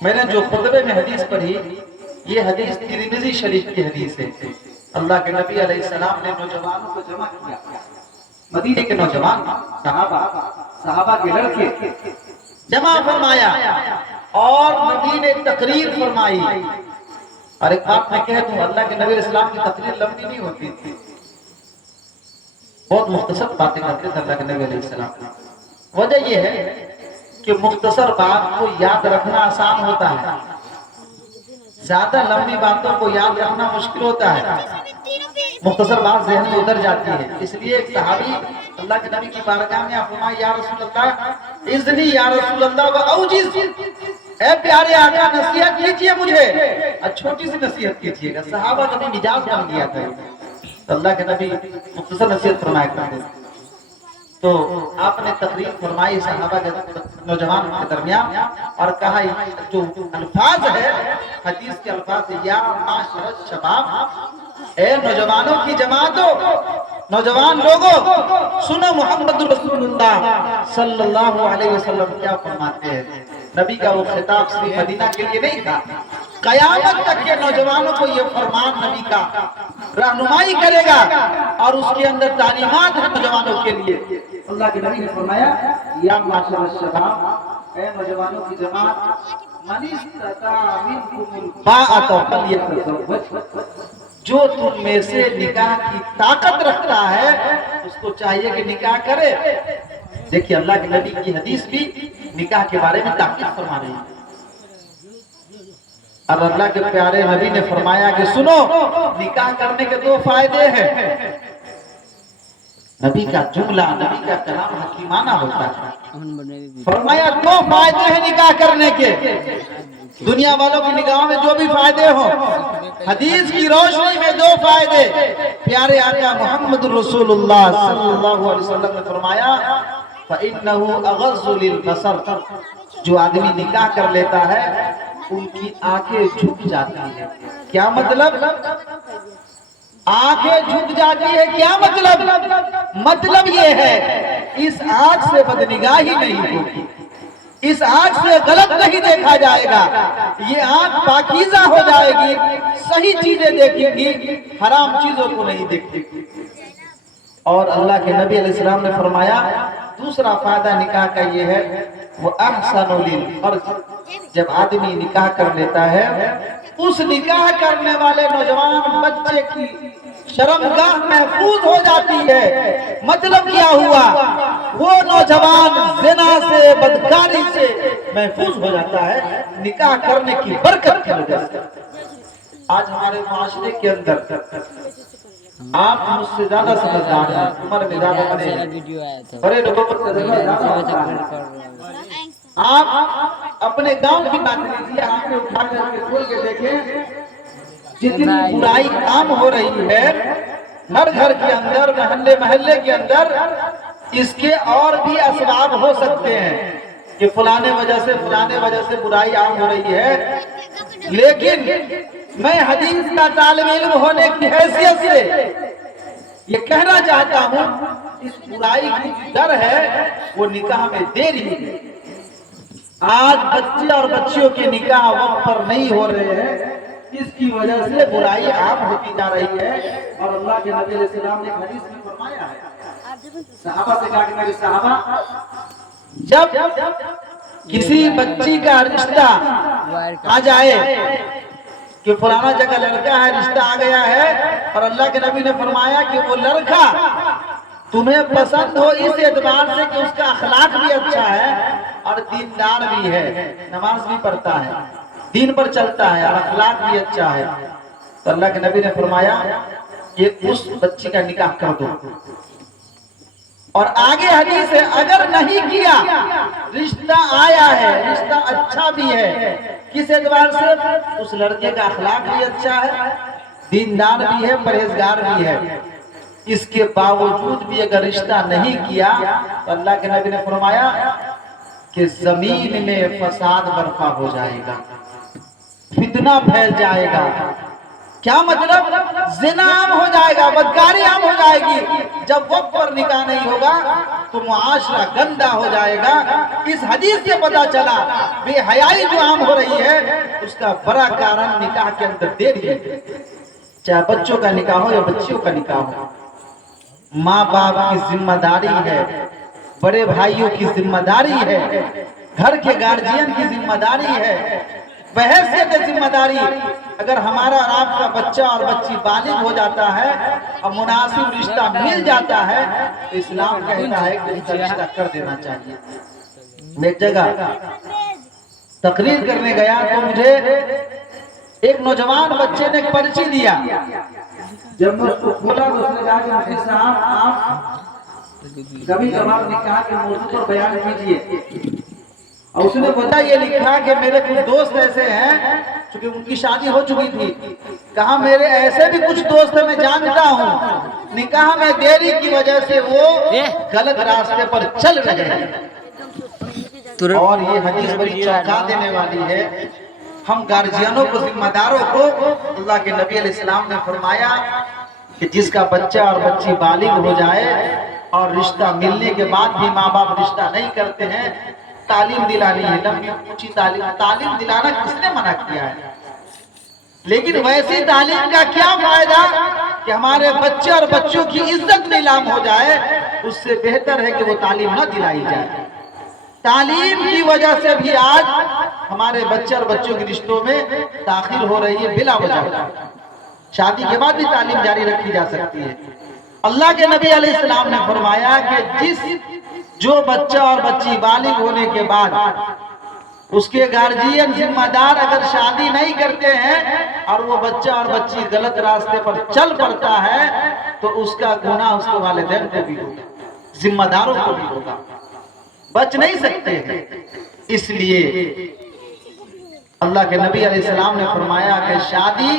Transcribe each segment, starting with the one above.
میں نے جو خطبے میں حدیث پڑھی یہ حدیث ترمذی شریف کی حدیث ہے۔ اللہ کے نبی علیہ السلام نے نوجوانوں کو جمع کیا، مدینے کے نوجوان صحابہ کے لڑکے جمع فرمایا اور نبی نے تقریر فرمائی۔ اور ایک بات میں کہہ دوں، اللہ کے نبی علیہ السلام کی تقریر لمبی نہیں ہوتی تھی، بہت مختصر باتیں کرتے تھے اللہ کے نبی علیہ السلام۔ وجہ یہ ہے کہ مختصر بات کو یاد رکھنا آسان ہوتا ہے، زیادہ لمبی باتوں کو یاد رکھنا مشکل ہوتا ہے، مختصر بات ذہن میں اتر جاتی ہے۔ اس لیے ایک صحابی اللہ کے نبی کی بارگاہ میں فرمایا، یا رسول اللہ اذنی یا رسول اللہ واوجز، اے پیارے آقا نصیحت کیجئے مجھے، چھوٹی سی نصیحت کیجئے گا۔ صحابہ کا بھی مزاج بن گیا تھا، تو اللہ کے نبی مختصر نصیحت فرمایا کرتے تھے۔ تو آپ نے تقریر فرمائی صحابہ نوجوان کے درمیان اور کہا جو الفاظ ہے حدیث کے الفاظ، یا معاشر الشباب، اے نوجوانوں کی جماعتوں، نوجوان لوگوں سنو، محمد رسول اللہ صلی اللہ علیہ وسلم کیا فرماتے ہیں۔ نبی کا وہ خطاب صرف مدینہ کے لیے نہیں تھا، قیامت تک کے نوجوانوں کو یہ فرمان نبی کا رہنمائی کرے گا اور اس کے اندر تعلیمات ہیں نوجوانوں کے لیے۔ اللہ کے نبی نے فرمایا، یا معاشر الشباب، اے نوجوانوں کی جماعت، من استطاع منکم الباءۃ فلیتزوج، جو تم میں سے نکاح کی طاقت رکھتا ہے اس کو چاہیے کہ نکاح کرے۔ دیکھیے اللہ کے نبی کی حدیث بھی نکاح کے بارے میں تاکید فرما رہی ہے، اور اللہ کے پیارے نبی نے فرمایا کہ سنو، نکاح کرنے کے دو فائدے ہیں۔ نبی کا جملہ، نبی کا کلام حکیمانہ ہوتا ہے۔ فرمایا دو فائدے ہیں نکاح کرنے کے، دنیا والوں کی نگاہوں میں جو بھی فائدے ہوں، حدیث کی روشنی میں دو فائدے۔ پیارے آقا محمد رسول اللہ صلی اللہ علیہ وسلم نے فرمایا، فَإِنَّهُ أَغَضُّ لِلْبَصَرِ، جو آدمی نکاح کر لیتا ہے ان کی آنکھیں جھک جاتی ہیں۔ کیا مطلب؟ آنکھیں جھک جاتی ہے، کیا مطلب؟ مطلب یہ ہے اس آنکھ سے بدنگاہی نہیں ہوگی، اس آنکھ سے غلط نہیں دیکھا جائے گا، یہ آنکھ پاکیزہ ہو جائے گی، صحیح چیزیں دیکھیں گی، حرام چیزوں کو نہیں دیکھیں گی۔ اور اللہ کے نبی علیہ السلام نے فرمایا دوسرا فائدہ نکاح کا یہ ہے، وہ احسن للفرج، جب آدمی نکاح کر لیتا ہے اس نکاح کرنے والے نوجوان بچے کی شرمگاہ محفوظ ہو جاتی ہے۔ مطلب کیا ہوا؟ وہ نوجوان زنا سے، بدکاری سے محفوظ ہو جاتا ہے نکاح کرنے کی برکت کی وجہ سے۔ آج ہمارے معاشرے کے اندر آپ مجھ سے زیادہ سمجھدار ہیں، عمر میں زیادہ بڑے لوگوں پر آپ اپنے گاؤں کی بات لیجیے، آپ نے اٹھا کر کے کھول کے دیکھیں جتنی برائی عام ہو رہی ہے ہر گھر کے اندر، محلے محلے کے اندر، اس کے اور بھی اسباب ہو سکتے ہیں کہ فلانے وجہ سے برائی عام ہو رہی ہے، لیکن میں حدیث کا طالب علم ہونے کی حیثیت سے یہ کہنا چاہتا ہوں، اس برائی کی ڈر ہے وہ نکاح میں دیری ہے۔ آج بچے اور بچیوں کے نکاح وقت پر نہیں ہو رہے ہیں، اس کی وجہ سے برائی عام ہوتی جا رہی ہے۔ اور اللہ کے نبی علیہ السلام نے حدیث میں فرمایا ہے، صحابہ سے کہا کہ میرے صحابہ، جب کسی بچی کا رشتہ آ جائے کہ فلانا جگہ لڑکا ہے، رشتہ آ گیا ہے، اور اللہ کے نبی نے فرمایا کہ وہ لڑکا تمہیں پسند ہو اس اعتبار سے کہ اس کا اخلاق بھی اچھا ہے اور دیندار بھی ہے، نماز بھی پڑھتا ہے، دین پر چلتا ہے اور اخلاق بھی اچھا ہے، تو اللہ کے نبی نے فرمایا کہ اس بچی کا نکاح کر دو۔ اور آگے حدیث ہے، اگر نہیں کیا، رشتہ آیا ہے، رشتہ اچھا بھی ہے، کس اعتبار سے؟ اس لڑکے کا اخلاق بھی اچھا ہے، دیندار بھی ہے، پرہیزگار بھی ہے، اس کے باوجود بھی اگر رشتہ نہیں کیا تو اللہ کے نبی نے فرمایا کہ زمین میں فساد برپا ہو جائے گا، فتنہ پھیل جائے گا۔ کیا مطلب؟ زنا عام ہو جائے گا، بدکاری عام ہو جائے گی۔ جب وقت پر نکاح نہیں ہوگا تو معاشرہ گندا ہو جائے گا۔ اس حدیث سے پتہ چلا بے حیائی جو عام ہو رہی ہے اس کا بڑا کارن نکاح کے اندر دیری ہے، چاہے بچوں کا نکاح ہو یا بچیوں کا نکاح ہو۔ ماں باپ کی ذمہ داری ہے، بڑے بھائیوں کی ذمہ داری ہے، گھر کے گارجین کی ذمہ داری ہے، بحیثیت ذمہ داری۔ اگر ہمارا اور آپ کا بچہ اور بچی بالغ ہو جاتا ہے اور مناسب رشتہ مل جاتا ہے تو اسلام کہتا ہے کہ ان کا رشتہ کر دینا چاہیے۔ میں ایک جگہ تقریر کرنے گیا تو مجھے ایک نوجوان بچے نے ایک پرچی دیا۔ جب میں اس کو کھولا تو اس نے کہا کہ مفتی صاحب آپ کبھی کبھار نکاح کے موضوع پر بیان کیجیے، اور اس نے بتا یہ لکھا کہ میرے کچھ دوست ایسے ہیں چونکہ ان کی شادی ہو چکی تھی، کہا میرے ایسے بھی کچھ دوست ہیں میں جانتا ہوں نکاح میں دیری کی وجہ سے وہ غلط راستے پر چل رہے ہیں۔ اور یہ حدیث بڑی چونکا دینے والی ہے۔ ہم گارجینوں کو، ذمہ داروں کو، اللہ کے نبی علیہ السلام نے فرمایا کہ جس کا بچہ اور بچی بالغ ہو جائے اور رشتہ ملنے کے بعد بھی ماں باپ رشتہ نہیں کرتے ہیں، تعلیم دلانی ہے، لمبی اونچی تعلیم دلانا کس نے منع کیا ہے؟ لیکن ویسی تعلیم کا کیا فائدہ کہ ہمارے بچے اور بچوں کی عزت نیلام ہو جائے، اس سے بہتر ہے کہ وہ تعلیم نہ دلائی جائے۔ تعلیم کی وجہ سے بھی آج ہمارے بچے اور بچوں کے رشتوں میں تاخیر ہو رہی ہے بلا وجہ۔ شادی کے بعد بھی تعلیم جاری رکھی جا سکتی ہے۔ اللہ کے نبی علیہ السلام نے فرمایا کہ جو بچہ اور بچی بالغ ہونے کے بعد اس کے گارجین ذمہ دار اگر شادی نہیں کرتے ہیں اور وہ بچہ اور بچی غلط راستے پر چل پڑتا ہے تو اس کا گناہ اس کے والدین کو بھی ہوگا، ذمہ داروں کو بھی ہوگا، بچ نہیں سکتے ہیں۔ اس لیے اللہ کے نبی علیہ السلام نے فرمایا کہ شادی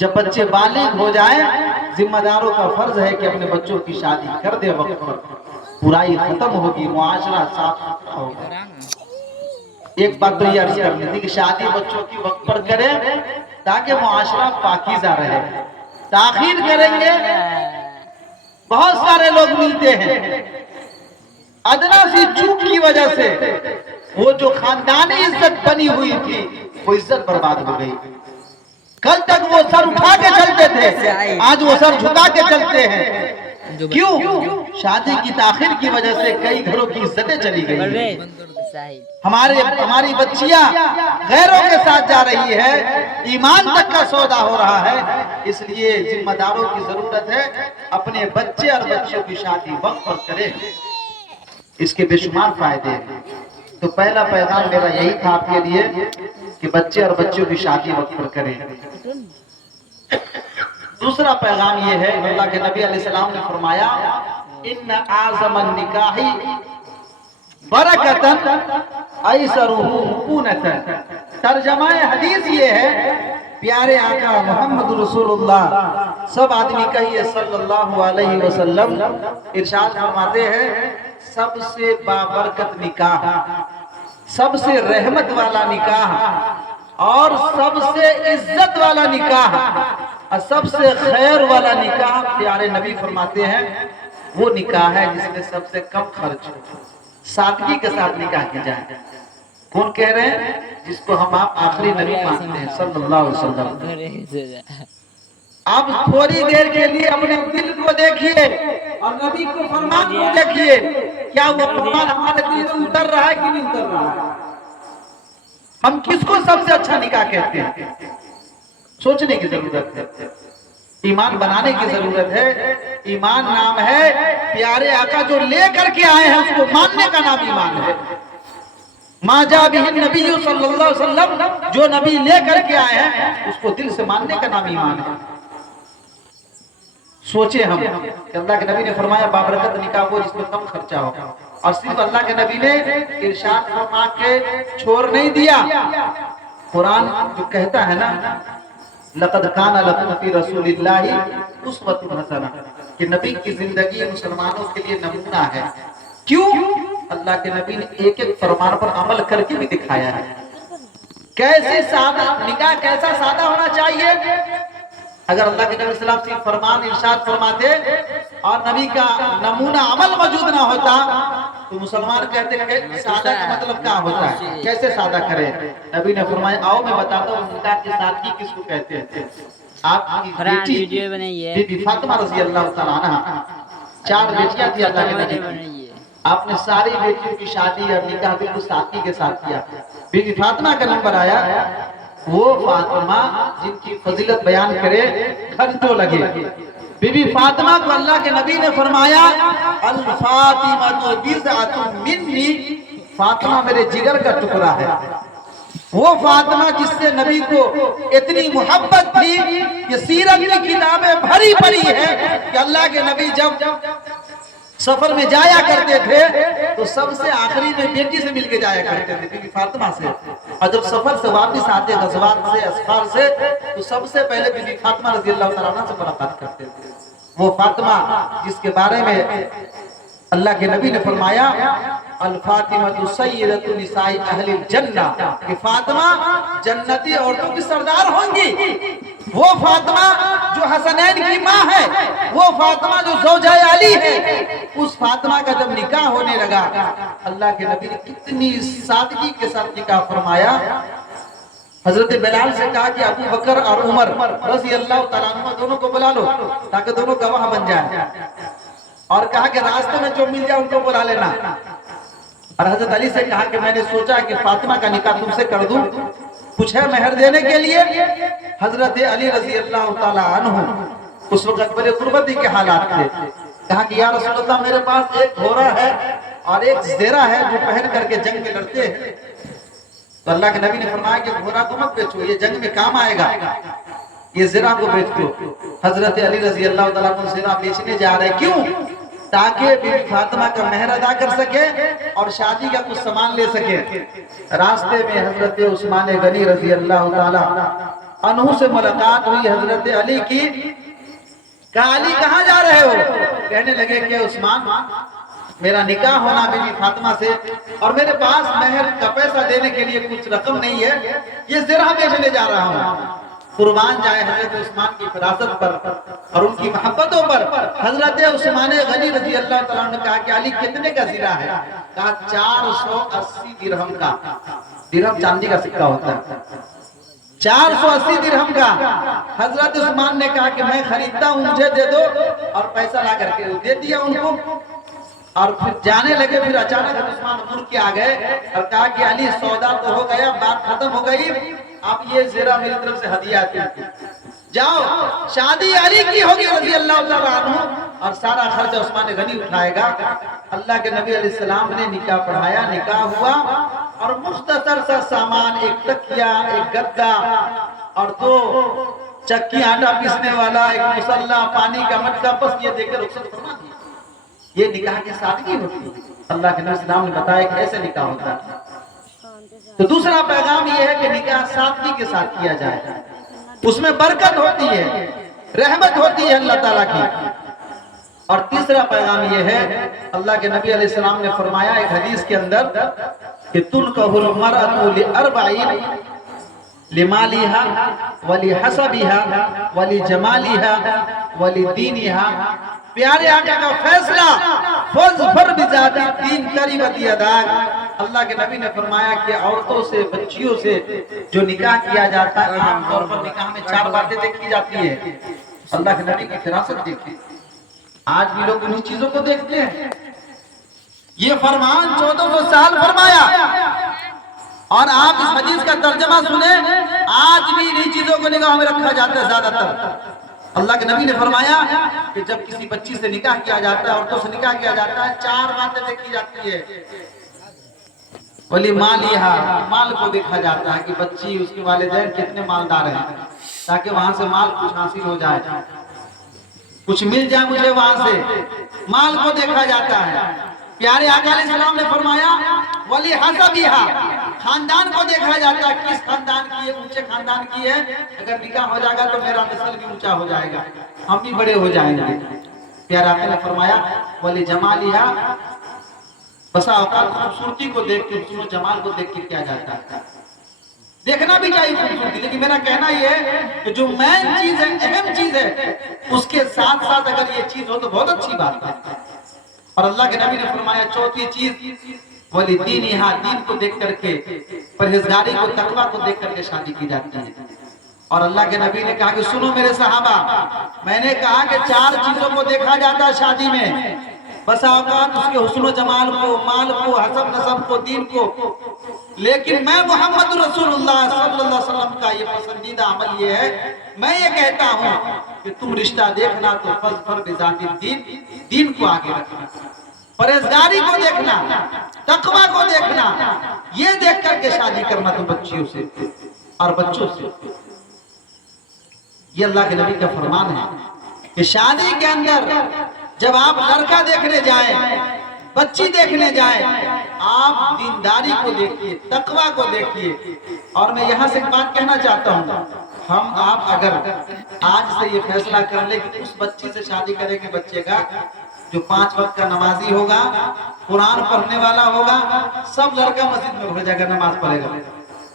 جب بچے بالغ ہو جائیں، ذمہ داروں کا فرض ہے کہ اپنے بچوں کی شادی کر دے وقت پر، برائی ختم ہوگی، معاشرہ صاف ستھرا ہوگا۔ ایک بات تو یہ عرض کرنی تھی کہ شادی بچوں کی وقت پر کریں تاکہ معاشرہ پاکیزہ رہے۔ تاخیر کریں گے، بہت سارے لوگ ملتے ہیں، ادنا سی چوک کی وجہ سے وہ جو خاندانی عزت بنی ہوئی تھی وہ عزت برباد ہو گئی۔ کل تک وہ سر اٹھا کے چلتے تھے، آج وہ سر جھکا کے چلتے ہیں۔ کیوں؟ شادی کی تاخیر کی وجہ سے کئی گھروں کی عزتیں چلی گئی۔ ہماری بچیاں غیروں کے ساتھ جا رہی ہے، ایمان تک کا سودا ہو رہا ہے۔ اس لیے ذمہ داروں کی ضرورت ہے اپنے بچے اور بچیوں کی شادی وقت پر کریں، اس کے بے شمار فائدے ہیں۔ تو پہلا پیغام میرا یہی تھا آپ کے لیے کہ بچے اور بچیوں کی شادی وقت پر کریں۔ دوسرا پیغام یہ ہے، اللہ کے نبی علیہ السلام نے فرمایا ان اعظم النکاح برکتن ایسرہ مؤونۃ۔ ترجمہ حدیث یہ ہے، پیارے آقا محمد رسول اللہ سب آدمی کہیے صلی اللہ علیہ وسلم ارشاد فرماتے ہیں سب سے بابرکت نکاح، سب سے رحمت والا نکاح اور سب سے عزت والا نکاح اور سب سے خیر والا نکاح، پیارے نبی فرماتے ہیں وہ نکاح ہے جس میں سب سے کم خرچ ہو، سادگی کے ساتھ نکاح کی جائے۔ کون کہہ رہے ہیں؟ جس کو ہم آپ آخری نبی مانتے ہیں صلی اللہ علیہ وسلم۔ آپ تھوڑی دیر کے لیے اپنے دل کو دیکھیے اور نبی کو فرمان کو دیکھیے، کیا وہ فرمان ہمارے دل سے اتر رہا ہے کہ نہیں اتر رہا ہے؟ ہم کس کو سب سے اچھا نکاح کہتے ہیں؟ سوچنے کی ضرورت ہے، ایمان بنانے کی ضرورت ہے۔ ایمان نام ہے پیارے آقا جو لے کر کے آئے ہیں اس کو ماننے کا نام ایمان ہے۔ ما جاء بہ النبی صلی اللہ علیہ وسلم، جو نبی لے کر کے آئے ہیں اس کو دل سے ماننے کا نام ایمان ہے۔ سوچیں ہم کہ اللہ کے نبی نے فرمایا بابرکت نکاح وہ جس میں کم خرچہ ہو، اور صرف اللہ کے نبی نے ارشاد فرما کے چھوڑ نہیں دیا۔ قرآن جو کہتا ہے نا لقد کان لکم فی رسول اللہ اسوۃ حسنہ، کہ نبی کی زندگی مسلمانوں کے لیے نمونہ ہے۔ کیوں؟ اللہ کے نبی نے ایک ایک فرمان پر عمل کر کے بھی دکھایا ہے۔ کیسے سادہ نکاح، کیسا سادہ ہونا چاہیے؟ اگر اللہ کے نبی صلی اللہ علیہ وسلم فرمان ارشاد فرماتے اور نبی کا نمونہ عمل موجود نہ ہوتا تو مسلمان کہتے کہ سادہ کا مطلب کیا ہوتا ہے، کیسے سادہ کرے؟ نبی نے فرمایا آؤ میں بتاتا ہوں نکاح کی سادگی کس کو کہتے ہیں۔ آپ کی بیٹی بی بی فاطمہ رضی اللہ تعالیٰ عنہ، 4 بیٹیاں تھی اللہ کے نبی کی، آپ نے ساری بیٹیوں کی شادی اور نکاح بالکل سادگی کے ساتھ کیا۔ بی بی فاطمہ کا نمبر آیا، وہ فاطمہ جن کی فضیلت بیان کرے گھنٹوں لگے۔ بی بی فاطمہ کو اللہ کے نبی نے فرمایا الفاطمہ بضعۃ منی، فاطمہ میرے جگر کا ٹکڑا ہے۔ وہ فاطمہ جس سے نبی کو اتنی محبت تھی کہ سیرت کی کتابیں بھری پڑی ہے کہ اللہ کے نبی جب سفر میں جایا کرتے تھے تو سب سے آخری میں بیٹی سے مل کے جایا کرتے تھے، بی بی فاطمہ سے، اور جب سفر سے واپس آتے غزوات سے اسفار سے تو سب سے پہلے بی بی فاطمہ رضی اللہ تعالیٰ عنہ سے ملاقات کرتے تھے۔ وہ فاطمہ جس کے بارے میں اللہ کے نبی نے فرمایا الفاطمہ سیدۃ نساء اہل الجنہ، کہ فاطمہ جنتی عورتوں کی سردار ہوں گی۔ وہ فاطمہ جو حسنین کی ماں ہے، وہ فاطمہ جو زوجہ علی ہے، اس فاطمہ کا جب نکاح ہونے لگا اللہ کے نبی نے کتنی سادگی کے ساتھ نکاح فرمایا۔ حضرت بلال سے کہا کہ ابو بکر اور عمر رضی اللہ تعالیٰ عنہ دونوں کو بلا لو تاکہ دونوں گواہ بن جائیں، اور کہا کہ راستے میں جو مل جائے ان کو بلا لینا۔ اور حضرت علی سے کہا کہ میں نے سوچا کہ فاطمہ کا نکاح تم سے کر دوں، کچھ ہے مہر دینے کے لیے؟ حضرت علی رضی اللہ تعالیٰ عنہ اس وقت بڑے غربتی کے حالات تھے، کہا کہ یا رسول اللہ میرے پاس ایک گھوڑا ہے اور ایک زیرہ ہے جو پہن کر کے جنگ میں لڑتے ہیں۔ تو اللہ کے نبی نے فرمایا کہ گھوڑا کو مت بیچو، یہ جنگ میں کام آئے گا، یہ زیرہ کو بیچ دو۔ حضرت علی رضی اللہ تعالیٰ عنہ زیرہ بیچنے جا رہے، کیوں؟ تاکہ بی بی فاطمہ کا مہر ادا کر سکے اور شادی کا کچھ سامان لے سکے۔ راستے میں حضرت عثمان غنی رضی اللہ تعالیٰ عنہ سے ملاقات ہوئی حضرت علی کی، کہا علی کہاں جا رہے ہو؟ کہنے لگے کہ عثمان میرا نکاح ہونا بی بی فاطمہ سے اور میرے پاس مہر کا پیسہ دینے کے لیے کچھ رقم نہیں ہے، یہ زرہ بیچنے جا رہا ہوں۔ قربان جائے حضرت عثمان کی فراست پر اور ان کی محبتوں پر۔ حضرت عثمان غنی رضی اللہ تعالیٰ عنہ نے کہا کہ علی کتنے کا زرہ ہے؟ کہا 480 درہم کا، درہم چاندی کا سکہ ہوتا ہے، 480 درہم کا۔ حضرت عثمان نے کہا کہ میں خریدتا ہوں، مجھے دے دو، اور پیسہ لا کر کے دے دیا ان کو، اور پھر جانے لگے۔ پھر اچانک عثمان مڑ کے آ گئے اور کہا کہ علی سودا تو ہو گیا، بات ختم ہو گئی، اب یہ زیرہ میری طرف سے ہدیہ آتی ہے، جاؤ شادی علی کی ہوگی رضی اللہ تعالیٰ عنہ، اور سارا خرچ عثمان غنی اٹھائے گا۔ اللہ کے نبی علیہ السلام نے نکاح پڑھایا، نکاح ہوا، اور مختصر سا سامان، ایک تکیہ، ایک گدا اور 2 چکی آٹا پیسنے والا، ایک مسلح، پانی کا مٹکا، بس یہ دے کے رخصت فرما دیا۔ یہ نکاح کی سادگی ہوتی ہے۔ اللہ کے نبی صلی اللہ علیہ وسلم نے بتایا کہ ایسے نکاح ہوتا ہے۔ تو دوسرا پیغام یہ ہے کہ نکاح سادگی کے ساتھ کیا جائے، اس میں برکت ہوتی ہے، رحمت ہوتی ہے اللہ تعالیٰ کی۔ اور تیسرا پیغام یہ ہے، اللہ کے نبی علیہ السلام نے فرمایا ایک حدیث کے اندر کہ تُنْكَحُ الْمَرْأَةُ لِأَرْبَعٍ لِمَالِهَا وَلِحَسَبِهَا وَلِجَمَالِهَا وَلِدِينِهَا۔ پیارے آقا کا فیصلہ فَاظْفَرْ بِذَاتِ الدِّينِ تَرِبَتْ يَدَاكَ۔ اللہ کے نبی نے فرمایا کہ عورتوں سے، بچیوں سے جو نکاح کیا جاتا ہے، عام طور پر نکاح میں 4 باتیں دیکھی جاتی ہیں۔ اللہ کے نبی کی فراست دیکھی، آج بھی لوگ انہی چیزوں کو دیکھتے ہیں۔ یہ فرمان 1400 سال فرمایا، اور آپ اس حدیث کا ترجمہ سنیں، آج بھی انہی چیزوں کو نگاہ میں رکھا جاتا ہے زیادہ تر۔ اللہ کے نبی نے فرمایا کہ جب کسی بچی سے نکاح کیا جاتا ہے، عورتوں سے نکاح کیا جاتا ہے، 4 باتیں دیکھی جاتی ہے۔ ولی مالیہا، مال کو دیکھا جاتا ہے کہ بچی، اس کے والدین کتنے مالدار ہیں، تاکہ وہاں سے مال کچھ حاصل ہو جائے، کچھ مل جائے مجھے وہاں سے، مال کو دیکھا جاتا ہے۔ پیارے آقا علیہ السلام نے فرمایا ولی حسبیہا، خاندان کو دیکھا جاتا ہے، کس خاندان کی ہے، اونچے خاندان کی ہے، اگر نکاح ہو جائے گا تو میرا نسل بھی اونچا ہو جائے گا، ہم بھی بڑے ہو جائیں گے۔ پیارے آقا نے فرمایا ولی جمالیہا، بسا اوقات خوبصورتی کو دیکھ کے، حسن و جمال کو دیکھ کے کیا جاتا ہے، دیکھنا بھی چاہیے خوبصورتی، لیکن میرا کہنا یہ ہے کہ جو مین چیز ہے، اہم چیز ہے، اس کے ساتھ ساتھ اگر یہ چیز ہو تو بہت اچھی بات ہے۔ اور اللہ کے نبی نے فرمایا چوتھی چیز وَلِدِينِهَا، دین کو دیکھ کر کے، پرہیزگاری کو، تقویٰ کو دیکھ کر کے شادی کی جاتی ہے۔ اور اللہ کے نبی نے کہا کہ سنو میرے صحابہ، میں نے کہا کہ 4 چیزوں کو دیکھا جاتا ہے شادی میں، بس اوقات اس کے حسن و جمال کو، مال کو، حسب نسب کو، دین کو، لیکن میں محمد رسول اللہ صلی اللہ علیہ وسلم کا یہ پسندیدہ عمل یہ ہے، میں یہ کہتا ہوں کہ تم رشتہ دیکھنا تو فَاظْفَرْ بِذَاتِ الدِّین، دین کو آگے رکھنا، پرہیزگاری کو دیکھنا، تقویٰ کو دیکھنا، یہ دیکھ کر کے شادی کرنا تو بچیوں سے اور بچوں سے۔ یہ اللہ کے نبی کا فرمان ہے کہ شادی کے اندر جب آپ لڑکا دیکھنے جائیں، بچی دیکھنے جائیں، آپ دینداری کو دیکھیے، تقویٰ کو دیکھیے۔ اور میں یہاں سے ایک بات کہنا چاہتا ہوں، ہم آپ اگر آج سے یہ فیصلہ کر لیں کہ اس بچی سے شادی کریں گے، بچے کا جو 5 وقت کا نمازی ہوگا، قرآن پڑھنے والا ہوگا، سب لڑکا مسجد میں بھیجا کر نماز پڑھے گا۔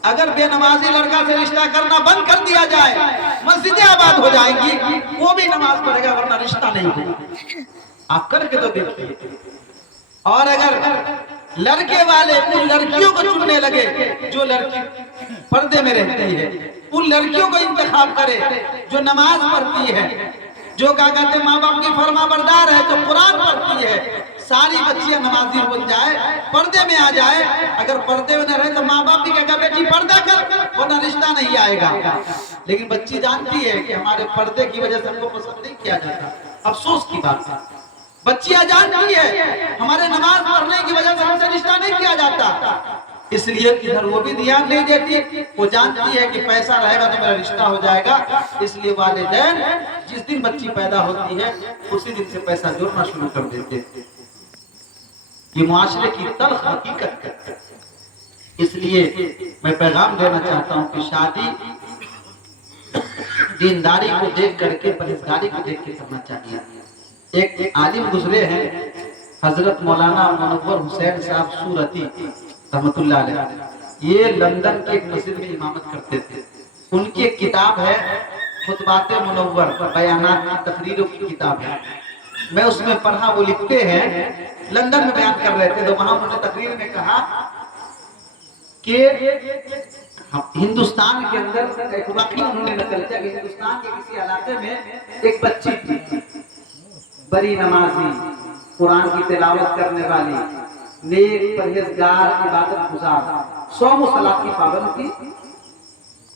اگر بے نمازی لڑکا سے رشتہ کرنا بند کر دیا جائے، مسجدیں آباد ہو جائیں گی، وہ بھی نماز پڑھے گا ورنہ رشتہ نہیں ہوگا۔ آپ کر کے تو دیکھیے۔ اور اگر لڑکے والے ان لڑکیوں کو چننے لگے جو لڑکی پردے میں رہتی ہے، ان لڑکیوں کو انتخاب کرے جو نماز پڑھتی ہے، جو کہا کہتے ماں باپ کی فرما بردار ہے، جو قرآن پڑھتی ہے، ساری بچیاں نمازی بن جائے، پردے میں آ جائے۔ اگر پردے میں نہ رہے تو ماں باپ بھی کہے گا بیٹی پردہ کر ورنہ رشتہ نہیں آئے گا۔ لیکن بچی جانتی ہے کہ ہمارے پردے کی وجہ سے ہم کو پسند نہیں کیا جاتا، افسوس کی بات ہے۔ بچیاں جانتی ہے ہمارے نماز پڑھنے کی وجہ سے ہم سے رشتہ نہیں کیا جاتا، اس لیے ادھر وہ بھی دھیان نہیں دیتی، وہ جانتی ہے کہ پیسہ رہے گا تو میرا رشتہ ہو جائے گا۔ اس لیے والدین جس دن بچی پیدا ہوتی ہے اسی دن سے پیسہ جوڑنا شروع کر دیتے ہیں۔ یہ معاشرے کی تلخ حقیقت ہے۔ اس لیے میں پیغام دینا چاہتا ہوں کہ شادی دینداری کو دیکھ کر کے، پرہیزگاری کو دیکھ کے کرنا چاہیے۔ ایک عالم گزرے ہیں حضرت مولانا منور حسین صاحب سورتی رحمت اللہ علیہ، یہ لندن کے ایک مسجد میں امامت کرتے تھے۔ ان کی ایک کتاب ہے خطبات منور، بیانات کی تقریروں کی کتاب ہے، میں اس میں پڑھا، وہ لکھتے ہیں لندن میں بیان کر رہے تھے تو وہاں انہوں نے تقریر میں کہا کہ ہندوستان کے اندر ایک واقعہ انہوں نے نقل کیا کہ ہندوستان کے کسی علاقے میں ایک بچی تھی، بڑی نمازی، قرآن کی تلاوت کرنے والی، نیک، پرہیزگار، عبادت گزار، صوم و صلاۃ کی پابند تھی۔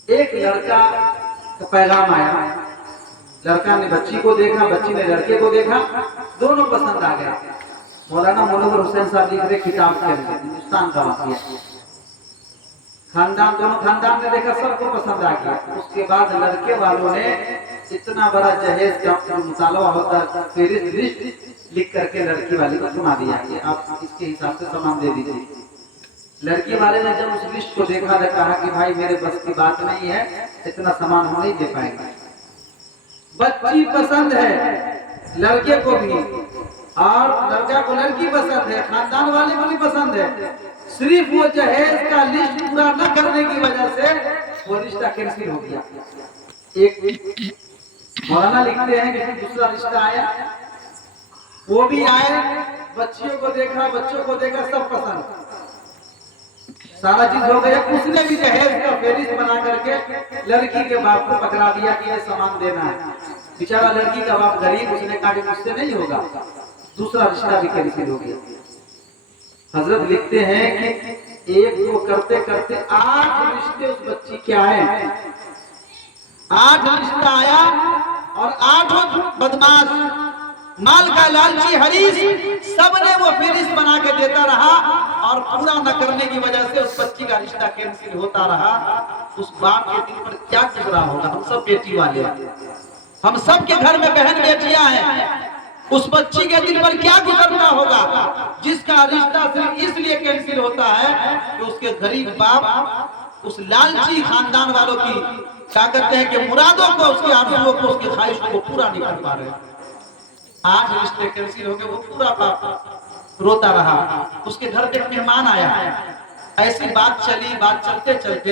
ایک لڑکا کا پیغام آیا، لڑکا نے بچی کو دیکھا، بچی نے لڑکے کو دیکھا، دونوں پسند آ گیا۔ مولانا منور حسین صاحب لکھ رہے کتاب کے اندر، ہندوستان کا واقعہ، خاندان، دونوں خاندان نے دیکھا، سب کو پسند آ گیا۔ اس کے بعد لڑکے والوں نے اتنا بڑا جہیز کا مطالبہ ہوتا ہے، فہرست لسٹ لکھ کر کے لڑکی والے کو سنا دیا کہ آپ اس کے حساب سے سامان دے دیجیے۔ لڑکی والے نے جب اس لسٹ کو دیکھا تو کہا کہ بھائی میرے بس کی بات نہیں ہے، اتنا سامان ہم نہیں دے پائیں گے۔ بچی پسند ہے لڑکے کو بھی، اور لڑکا کو لڑکی پسند ہے، خاندان والے کو بھی پسند ہے، صرف وہ جہیز کا لسٹ پورا نہ کرنے کی وجہ سے وہ رشتہ کینسل ہو گیا۔ ایک مولانا لکھتے ہیں کہ دوسرا رشتہ آیا، وہ بھی آئے، بچیوں کو دیکھا، بچوں کو دیکھا، سب پسند، سارا چیز ہو گیا۔ اس نے بھی جہیز کا فہرست بنا کر کے لڑکی کے باپ کو پکڑا دیا کہ یہ سامان دینا ہے۔ بیچارہ لڑکی کا باپ غریب، اس نے کہا کہ مجھ سے نہیں ہوگا، دوسرا رشتہ بھی کینسل ہو گیا۔ حضرت لکھتے ہیں کہ ایک کو کرتے کرتے 8 رشتے اس بچی کے آئے، 8 رشتہ آیا، اور 8 بدماش، مال کا لالچی حریص، سب نے وہ فہرست بنا کے دیتا رہا، اور پورا نہ کرنے کی وجہ سے اس بچی کا رشتہ کینسل ہوتا رہا۔ اس باپ کے دل پر کیا گزرا ہوگا؟ ہم سب بیٹی والے ہیں، ہم سب کے گھر میں بہن بیٹیاں ہیں، اس بچی کے دل پر کیا گزرتا ہوگا جس کا رشتہ صرف اس لیے کینسل ہوتا ہے کہ اس کے غریب باپ اس لالچی خاندان والوں کی کیا کہتے ہیں کہ مرادوں کو، اس کی آرزوؤں کو، اس کی خواہشوں کو پورا نہیں کر پا رہے۔ 8 رشتے کینسل ہو گئے، وہ پورا باپ روتا رہا۔ اس کے گھر ایک مہمان آیا، ایسی بات چلی، بات چلتے چلتے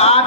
8